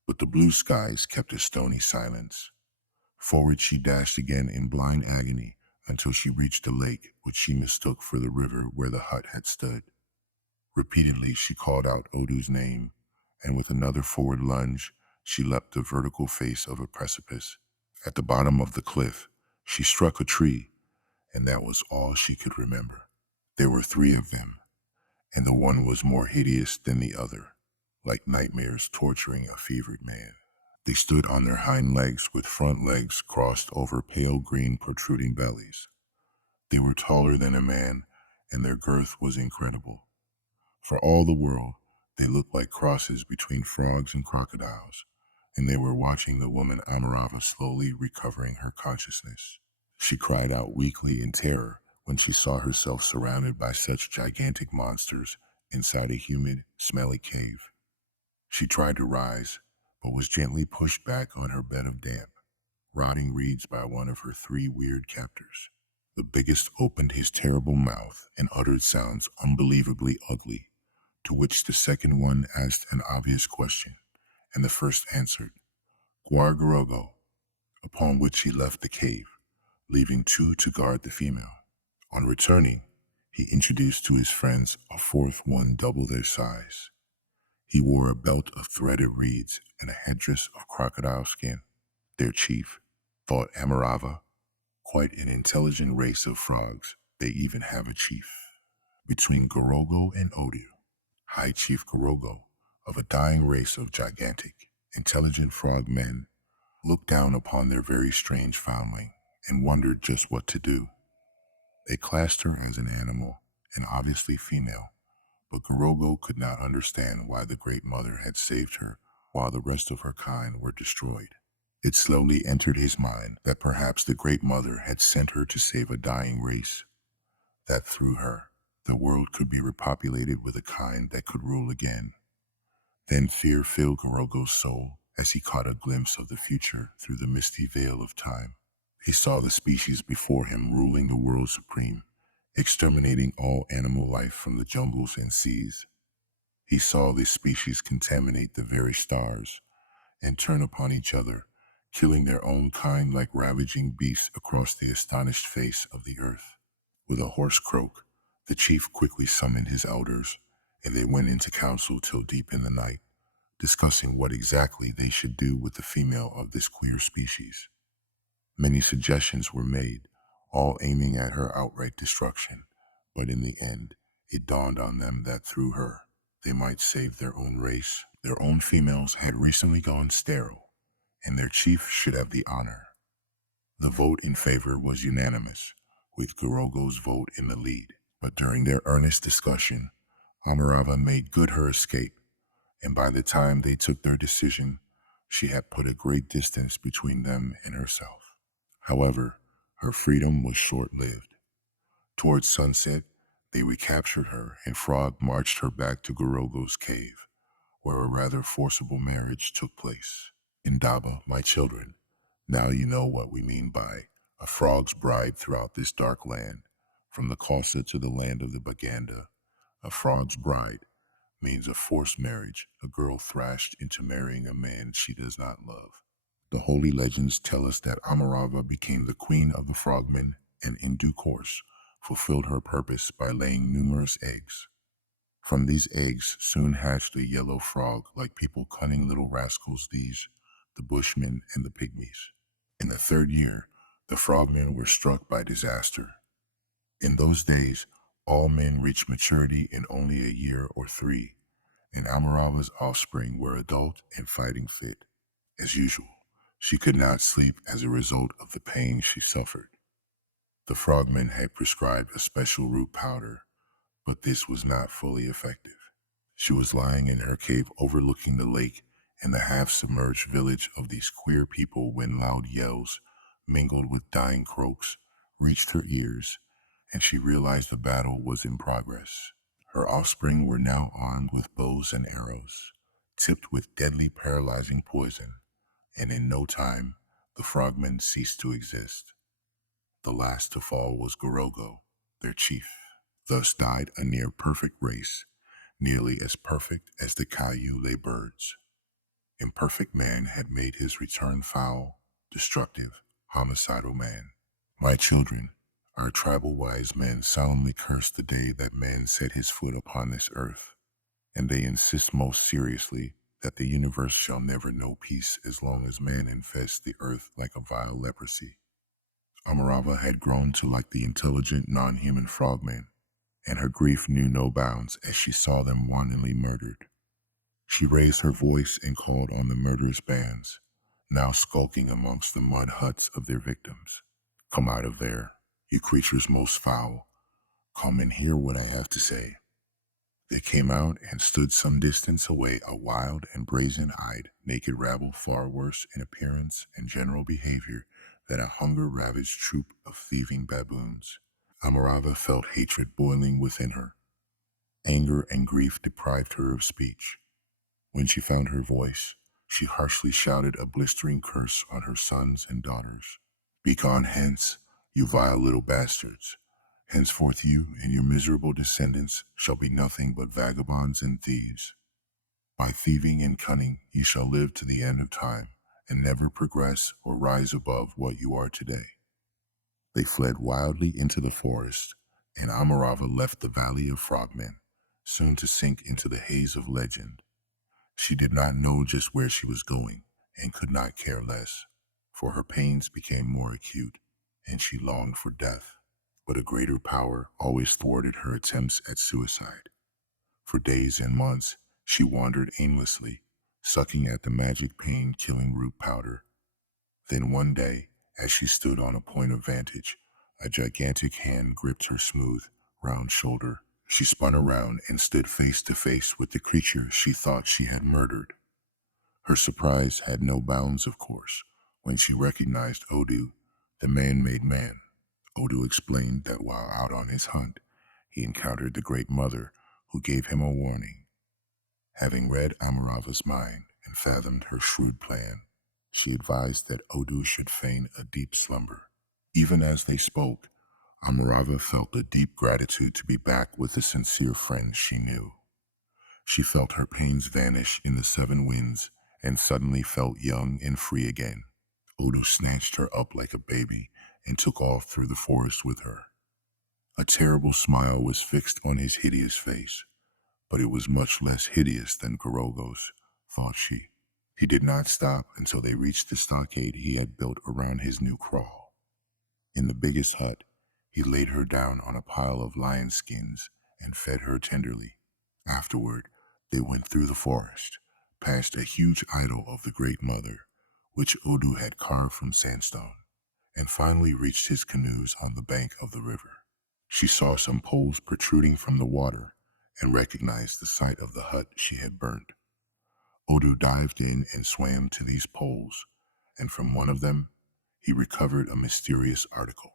but the blue skies kept a stony silence. Forward she dashed again in blind agony until she reached the lake, which she mistook for the river where the hut had stood. Repeatedly, she called out Odu's name, and with another forward lunge, she leapt the vertical face of a precipice. At the bottom of the cliff, she struck a tree, and that was all she could remember. There were three of them, and the one was more hideous than the other, like nightmares torturing a fevered man. They stood on their hind legs with front legs crossed over pale green protruding bellies. They were taller than a man, and their girth was incredible. For all the world, they looked like crosses between frogs and crocodiles, and they were watching the woman Amarava slowly recovering her consciousness. She cried out weakly in terror when she saw herself surrounded by such gigantic monsters inside a humid, smelly cave. She tried to rise, but was gently pushed back on her bed of damp, rotting reeds by one of her three weird captors. The biggest opened his terrible mouth and uttered sounds unbelievably ugly, to which the second one asked an obvious question, and the first answered, Guargarogo, upon which he left the cave, leaving two to guard the female. On returning, he introduced to his friends a fourth one double their size. He wore a belt of threaded reeds and a headdress of crocodile skin. Their chief, thought Amarava, quite an intelligent race of frogs. They even have a chief. Between Gorogo and Odu, High Chief Gorogo, of a dying race of gigantic, intelligent frog men, looked down upon their very strange foundling and wondered just what to do. They classed her as an animal, and obviously female, but Gorogo could not understand why the Great Mother had saved her while the rest of her kind were destroyed. It slowly entered his mind that perhaps the Great Mother had sent her to save a dying race, that through her, the world could be repopulated with a kind that could rule again. Then fear filled Gorogo's soul as he caught a glimpse of the future through the misty veil of time. He saw the species before him ruling the world supreme, exterminating all animal life from the jungles and seas. He saw this species contaminate the very stars and turn upon each other, killing their own kind like ravaging beasts across the astonished face of the earth. With a hoarse croak, the chief quickly summoned his elders, and they went into council till deep in the night, discussing what exactly they should do with the female of this queer species. Many suggestions were made, all aiming at her outright destruction, but in the end, it dawned on them that through her, they might save their own race. Their own females had recently gone sterile, and their chief should have the honor. The vote in favor was unanimous, with Gorogo's vote in the lead. But during their earnest discussion, Amarava made good her escape, and by the time they took their decision, she had put a great distance between them and herself. However, her freedom was short-lived. Towards sunset, they recaptured her, and Frog marched her back to Gorogo's cave, where a rather forcible marriage took place. Indaba, my children, now you know what we mean by a frog's bride throughout this dark land. From the Kosa to the land of the Baganda, a frog's bride means a forced marriage, a girl thrashed into marrying a man she does not love. The holy legends tell us that Amarava became the queen of the frogmen and in due course fulfilled her purpose by laying numerous eggs. From these eggs soon hatched a yellow frog like people, cunning little rascals these, the bushmen and the pygmies. In the third year, the frogmen were struck by disaster. In those days, all men reached maturity in only a year or three, and Amarava's offspring were adult and fighting fit. As usual, she could not sleep as a result of the pain she suffered. The frogmen had prescribed a special root powder, but this was not fully effective. She was lying in her cave overlooking the lake and the half-submerged village of these queer people when loud yells, mingled with dying croaks, reached her ears, and she realized the battle was in progress. Her offspring were now armed with bows and arrows, tipped with deadly paralyzing poison, and in no time, the frogmen ceased to exist. The last to fall was Gorogo, their chief. Thus died a near-perfect race, nearly as perfect as the Cayule birds. Imperfect man had made his return foul, destructive, homicidal man. My children, Our tribal wise men solemnly curse the day that man set his foot upon this earth, and they insist most seriously that the universe shall never know peace as long as man infests the earth like a vile leprosy. Amarava had grown to like the intelligent, non-human frogmen, and her grief knew no bounds as she saw them wantonly murdered. She raised her voice and called on the murderous bands, now skulking amongst the mud huts of their victims. Come out of there, you creatures most foul. Come and hear what I have to say. They came out and stood some distance away, a wild and brazen-eyed, naked rabble far worse in appearance and general behavior than a hunger-ravaged troop of thieving baboons. Amarava felt hatred boiling within her. Anger and grief deprived her of speech. When she found her voice, she harshly shouted a blistering curse on her sons and daughters. Begone hence, you vile little bastards. Henceforth you and your miserable descendants shall be nothing but vagabonds and thieves. By thieving and cunning ye shall live to the end of time, and never progress or rise above what you are today. They fled wildly into the forest, and Amarava left the Valley of Frogmen, soon to sink into the haze of legend. She did not know just where she was going, and could not care less, for her pains became more acute, and she longed for death. But a greater power always thwarted her attempts at suicide. For days and months, she wandered aimlessly, sucking at the magic pain-killing root powder. Then one day, as she stood on a point of vantage, a gigantic hand gripped her smooth, round shoulder. She spun around and stood face to face with the creature she thought she had murdered. Her surprise had no bounds, of course, when she recognized Odu, the man-made man. Odu explained that while out on his hunt, he encountered the Great Mother, who gave him a warning. Having read Amarava's mind and fathomed her shrewd plan, she advised that Odu should feign a deep slumber. Even as they spoke, Amarava felt a deep gratitude to be back with the sincere friend she knew. She felt her pains vanish in the seven winds and suddenly felt young and free again. Odu snatched her up like a baby and took off through the forest with her. A terrible smile was fixed on his hideous face, but it was much less hideous than Korogo's, thought she. He did not stop until they reached the stockade he had built around his new kraal. In the biggest hut, he laid her down on a pile of lion skins and fed her tenderly. Afterward, they went through the forest, past a huge idol of the Great Mother, which Odu had carved from sandstone, and finally reached his canoes on the bank of the river. She saw some poles protruding from the water and recognized the site of the hut she had burnt. Odu dived in and swam to these poles, and from one of them, he recovered a mysterious article.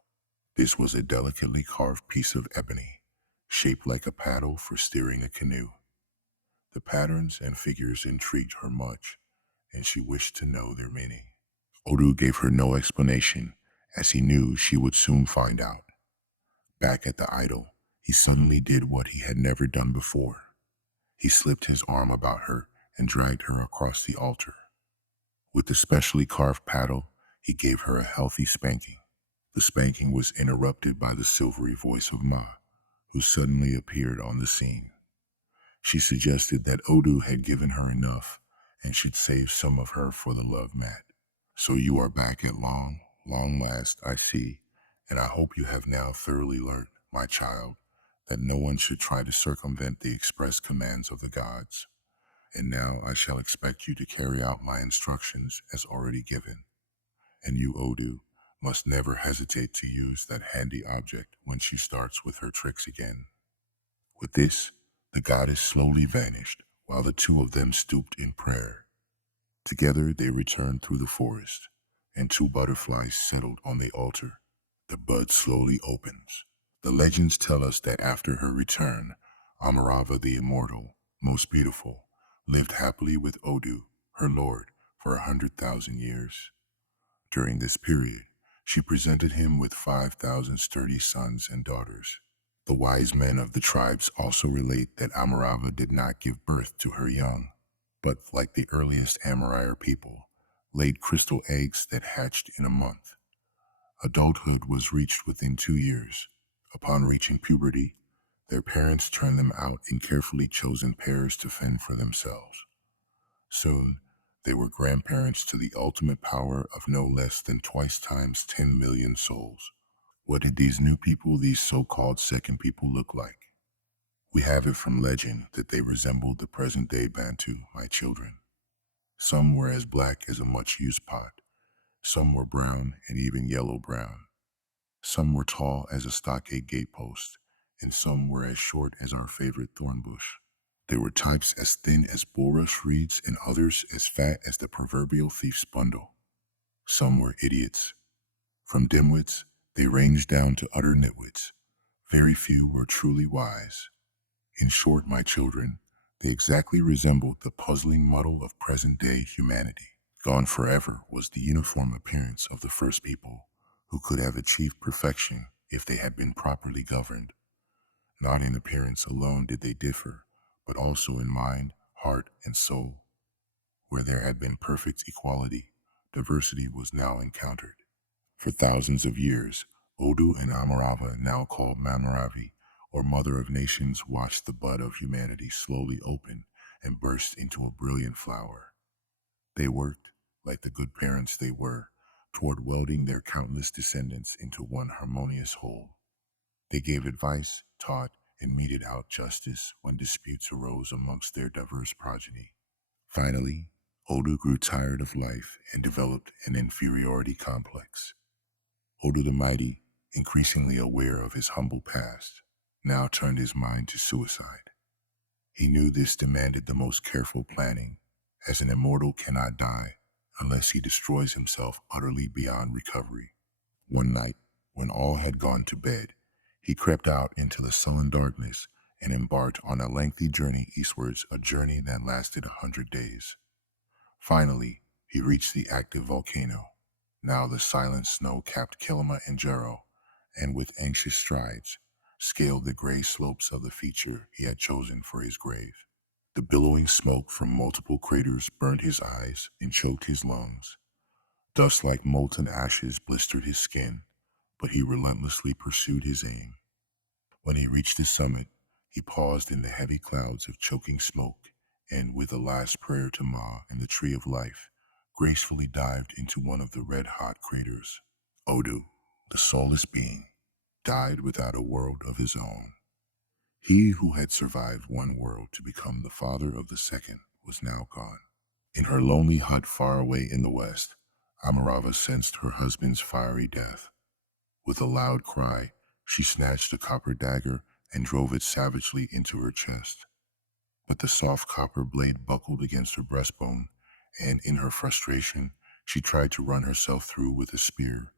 This was a delicately carved piece of ebony, shaped like a paddle for steering a canoe. The patterns and figures intrigued her much, and she wished to know their meaning. Odu gave her no explanation, as he knew she would soon find out. Back at the idol, he suddenly did what he had never done before. He slipped his arm about her and dragged her across the altar. With the specially carved paddle, he gave her a healthy spanking. The spanking was interrupted by the silvery voice of Ma, who suddenly appeared on the scene. She suggested that Odu had given her enough and should save some of her for the love mat. So you are back at long, long last, I see, and I hope you have now thoroughly learnt, my child, that no one should try to circumvent the express commands of the gods. And now I shall expect you to carry out my instructions as already given. And you, Odu, must never hesitate to use that handy object when she starts with her tricks again. With this, the goddess slowly vanished, while the two of them stooped in prayer. Together they returned through the forest, and two butterflies settled on the altar. The bud slowly opens. The legends tell us that after her return, Amarava the Immortal, most beautiful, lived happily with Odu, her lord, for 100,000 years. During this period, she presented him with 5,000 sturdy sons and daughters. The wise men of the tribes also relate that Amarava did not give birth to her young, but like the earliest Amarair people, laid crystal eggs that hatched in a month. Adulthood was reached within 2 years. Upon reaching puberty, their parents turned them out in carefully chosen pairs to fend for themselves. Soon, they were grandparents to the ultimate power of no less than twice times 10 million souls. What did these new people, these so-called second people, look like? We have it from legend that they resembled the present-day Bantu, my children. Some were as black as a much-used pot. Some were brown and even yellow-brown. Some were tall as a stockade gatepost, and some were as short as our favorite thorn bush. There were types as thin as bulrush reeds and others as fat as the proverbial thief's bundle. Some were idiots. From dimwits, they ranged down to utter nitwits. Very few were truly wise. In short, my children, they exactly resembled the puzzling muddle of present-day humanity. Gone forever was the uniform appearance of the first people who could have achieved perfection if they had been properly governed. Not in appearance alone did they differ, but also in mind, heart, and soul. Where there had been perfect equality, diversity was now encountered. For thousands of years, Odu and Amarava, now called Mamaravi, or Mother of Nations, watched the bud of humanity slowly open and burst into a brilliant flower. They worked, like the good parents they were, toward welding their countless descendants into one harmonious whole. They gave advice, taught, and meted out justice when disputes arose amongst their diverse progeny. Finally, Odu grew tired of life and developed an inferiority complex. Odu the Mighty, increasingly aware of his humble past, now turned his mind to suicide. He knew this demanded the most careful planning, as an immortal cannot die unless he destroys himself utterly beyond recovery. One night, when all had gone to bed, he crept out into the sullen darkness and embarked on a lengthy journey eastwards, a journey that lasted 100 days. Finally, he reached the active volcano, now the silent snow-capped Kilimanjaro, and with anxious strides, scaled the gray slopes of the feature he had chosen for his grave. The billowing smoke from multiple craters burned his eyes and choked his lungs. Dust like molten ashes blistered his skin, but he relentlessly pursued his aim. When he reached the summit, he paused in the heavy clouds of choking smoke and, with a last prayer to Ma and the Tree of Life, gracefully dived into one of the red-hot craters. Odu, the soulless being, died without a world of his own. He who had survived one world to become the father of the second was now gone. In her lonely hut far away in the west, Amarava sensed her husband's fiery death. With a loud cry, she snatched a copper dagger and drove it savagely into her chest. But the soft copper blade buckled against her breastbone, and in her frustration, she tried to run herself through with a spear.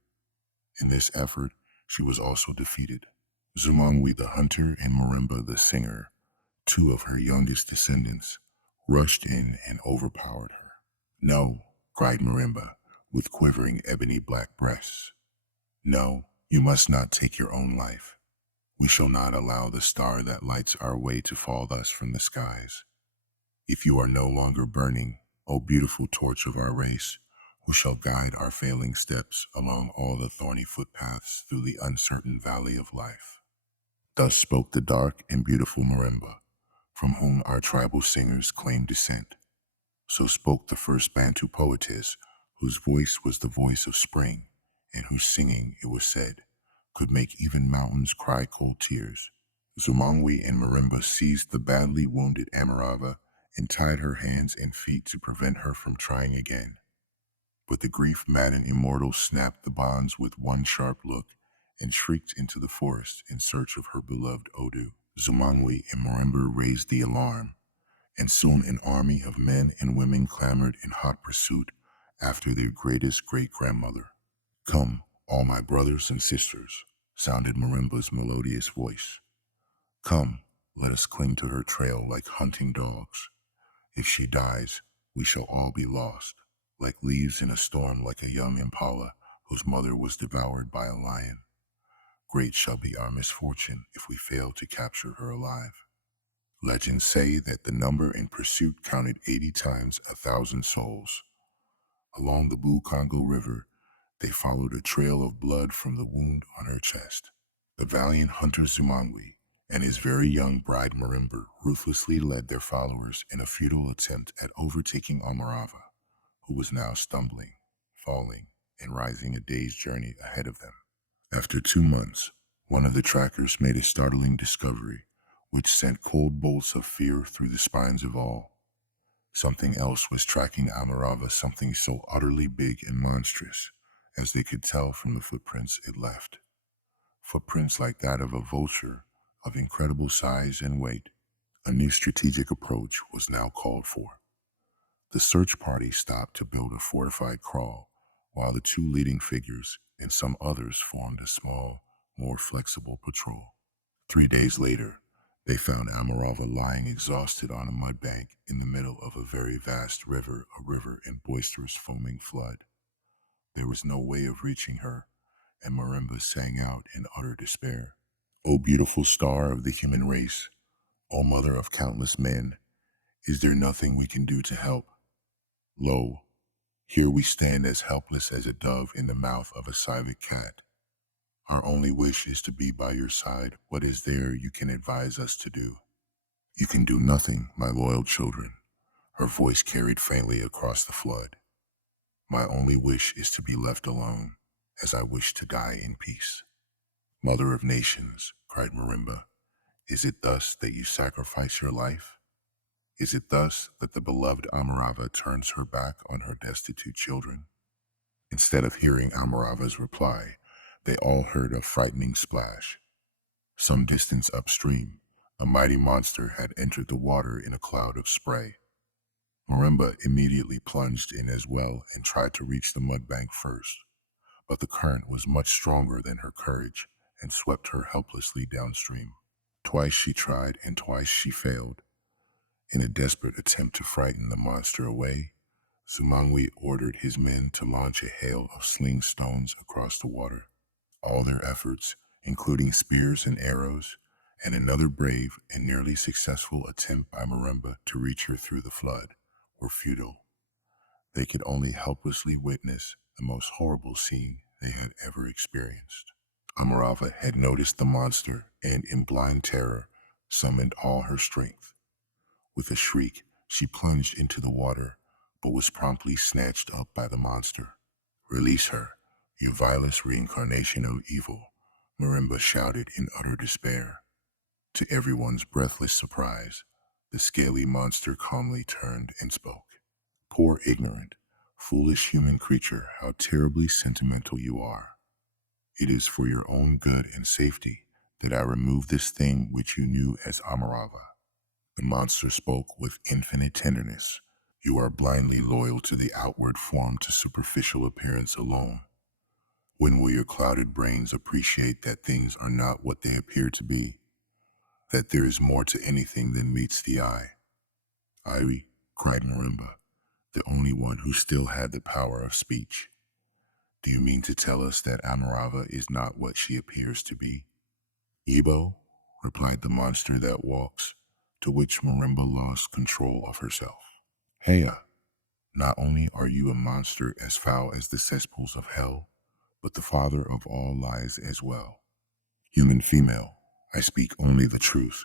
In this effort, she was also defeated. Zumangwi the hunter and Marimba the singer, two of her youngest descendants, rushed in and overpowered her. "No," cried Marimba, with quivering ebony black breasts. "No, you must not take your own life. We shall not allow the star that lights our way to fall thus from the skies. If you are no longer burning, O beautiful torch of our race, who shall guide our failing steps along all the thorny footpaths through the uncertain valley of life." Thus spoke the dark and beautiful Marimba, from whom our tribal singers claim descent. So spoke the first Bantu poetess, whose voice was the voice of spring, and whose singing, it was said, could make even mountains cry cold tears. Zumangwi and Marimba seized the badly wounded Amarava and tied her hands and feet to prevent her from trying again. But the grief-maddened immortal snapped the bonds with one sharp look and shrieked into the forest in search of her beloved Odu. Zumangwi and Marimba raised the alarm, and soon an army of men and women clamored in hot pursuit after their greatest great-grandmother. "Come, all my brothers and sisters," sounded Marimba's melodious voice. "Come, let us cling to her trail like hunting dogs. If she dies, we shall all be lost, like leaves in a storm, like a young impala whose mother was devoured by a lion. Great shall be our misfortune if we fail to capture her alive." Legends say that the number in pursuit counted 80 times 1,000 souls. Along the Blue Congo River, They followed a trail of blood from the wound on her chest. The valiant hunter Zumangwi and his very young bride Marimba ruthlessly led their followers in a futile attempt at overtaking Amarava, who was now stumbling, falling, and rising a day's journey ahead of them. After 2 months, one of the trackers made a startling discovery, which sent cold bolts of fear through the spines of all. Something else was tracking Amarava, something so utterly big and monstrous, as they could tell from the footprints it left. Footprints like that of a vulture, of incredible size and weight. A new strategic approach was now called for. The search party stopped to build a fortified kraal, while the two leading figures and some others formed a small, more flexible patrol. 3 days later, they found Amarava lying exhausted on a mud bank in the middle of a very vast river, a river in boisterous foaming flood. There was no way of reaching her, and Marimba sang out in utter despair. O beautiful star of the human race, O mother of countless men, is there nothing we can do to help? Lo, here we stand as helpless as a dove in the mouth of a civet cat. Our only wish is to be by your side. What is there you can advise us to do? You can do nothing, my loyal children. Her voice carried faintly across the flood. My only wish is to be left alone, as I wish to die in peace. Mother of nations, cried Marimba, is it thus that you sacrifice your life? Is it thus that the beloved Amarava turns her back on her destitute children? Instead of hearing Amarava's reply, they all heard a frightening splash. Some distance upstream, a mighty monster had entered the water in a cloud of spray. Marimba immediately plunged in as well and tried to reach the mud bank first, but the current was much stronger than her courage and swept her helplessly downstream. Twice she tried and twice she failed. In a desperate attempt to frighten the monster away, Zumangwi ordered his men to launch a hail of sling stones across the water. All their efforts, including spears and arrows, and another brave and nearly successful attempt by Marimba to reach her through the flood, were futile. They could only helplessly witness the most horrible scene they had ever experienced. Amarava had noticed the monster and, in blind terror, summoned all her strength. With a shriek, she plunged into the water, but was promptly snatched up by the monster. Release her, you vilest reincarnation of evil, Marimba shouted in utter despair. To everyone's breathless surprise, the scaly monster calmly turned and spoke. Poor ignorant, foolish human creature, how terribly sentimental you are. It is for your own good and safety that I remove this thing which you knew as Amarava. The monster spoke with infinite tenderness. You are blindly loyal to the outward form, to superficial appearance alone. When will your clouded brains appreciate that things are not what they appear to be? That there is more to anything than meets the eye? Irie, cried Marimba, the only one who still had the power of speech. Do you mean to tell us that Amarava is not what she appears to be? Ebo, replied the monster that walks, to which Marimba lost control of herself. Heya, not only are you a monster as foul as the cesspools of hell, but the father of all lies as well. Human female, I speak only the truth.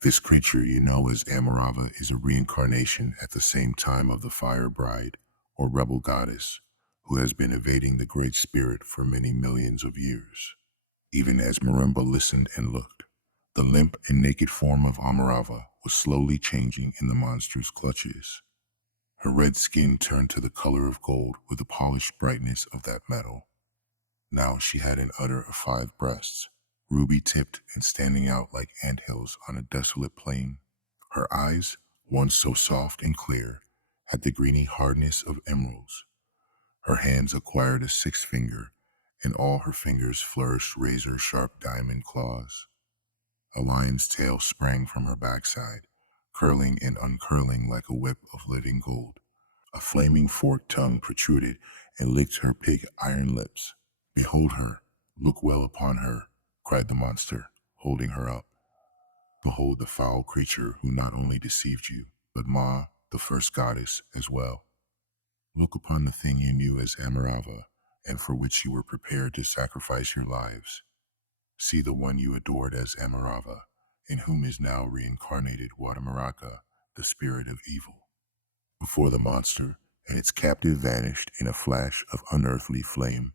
This creature you know as Amarava is a reincarnation at the same time of the fire bride, or rebel goddess, who has been evading the Great Spirit for many millions of years. Even as Marimba listened and looked, the limp and naked form of Amarava was slowly changing in the monster's clutches. Her red skin turned to the color of gold with the polished brightness of that metal. Now she had an udder of 5 breasts, ruby-tipped and standing out like anthills on a desolate plain. Her eyes, once so soft and clear, had the greeny hardness of emeralds. Her hands acquired a 6th finger, and all her fingers flourished razor-sharp diamond claws. A lion's tail sprang from her backside, curling and uncurling like a whip of living gold. A flaming forked tongue protruded and licked her pig iron lips. Behold her, look well upon her, cried the monster, holding her up. Behold the foul creature who not only deceived you, but Ma, the first goddess, as well. Look upon the thing you knew as Amarava, and for which you were prepared to sacrifice your lives. See the one you adored as Amarava, in whom is now reincarnated Watamaraka, the spirit of evil. Before the monster and its captive vanished in a flash of unearthly flame,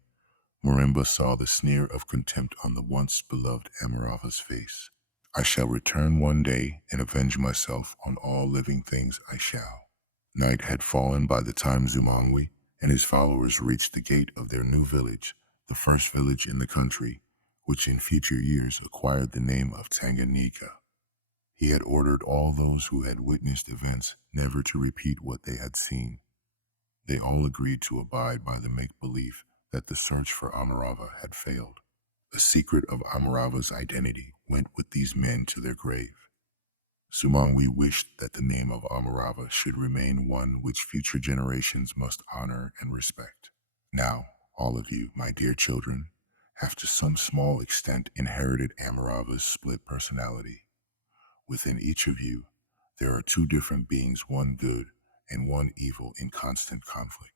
Marimba saw the sneer of contempt on the once beloved Amarava's face. I shall return one day and avenge myself on all living things I shall. Night had fallen by the time Zumangwi and his followers reached the gate of their new village, the first village in the country, which in future years acquired the name of Tanganyika. He had ordered all those who had witnessed events never to repeat what they had seen. They all agreed to abide by the make-believe that the search for Amarava had failed. The secret of Amarava's identity went with these men to their grave. Sumangwi wished that the name of Amarava should remain one which future generations must honor and respect. Now, all of you, my dear children, have to some small extent inherited Amarava's split personality. Within each of you, there are two different beings, one good and one evil in constant conflict.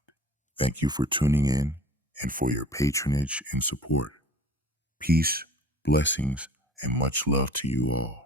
Thank you for tuning in and for your patronage and support. Peace, blessings, and much love to you all.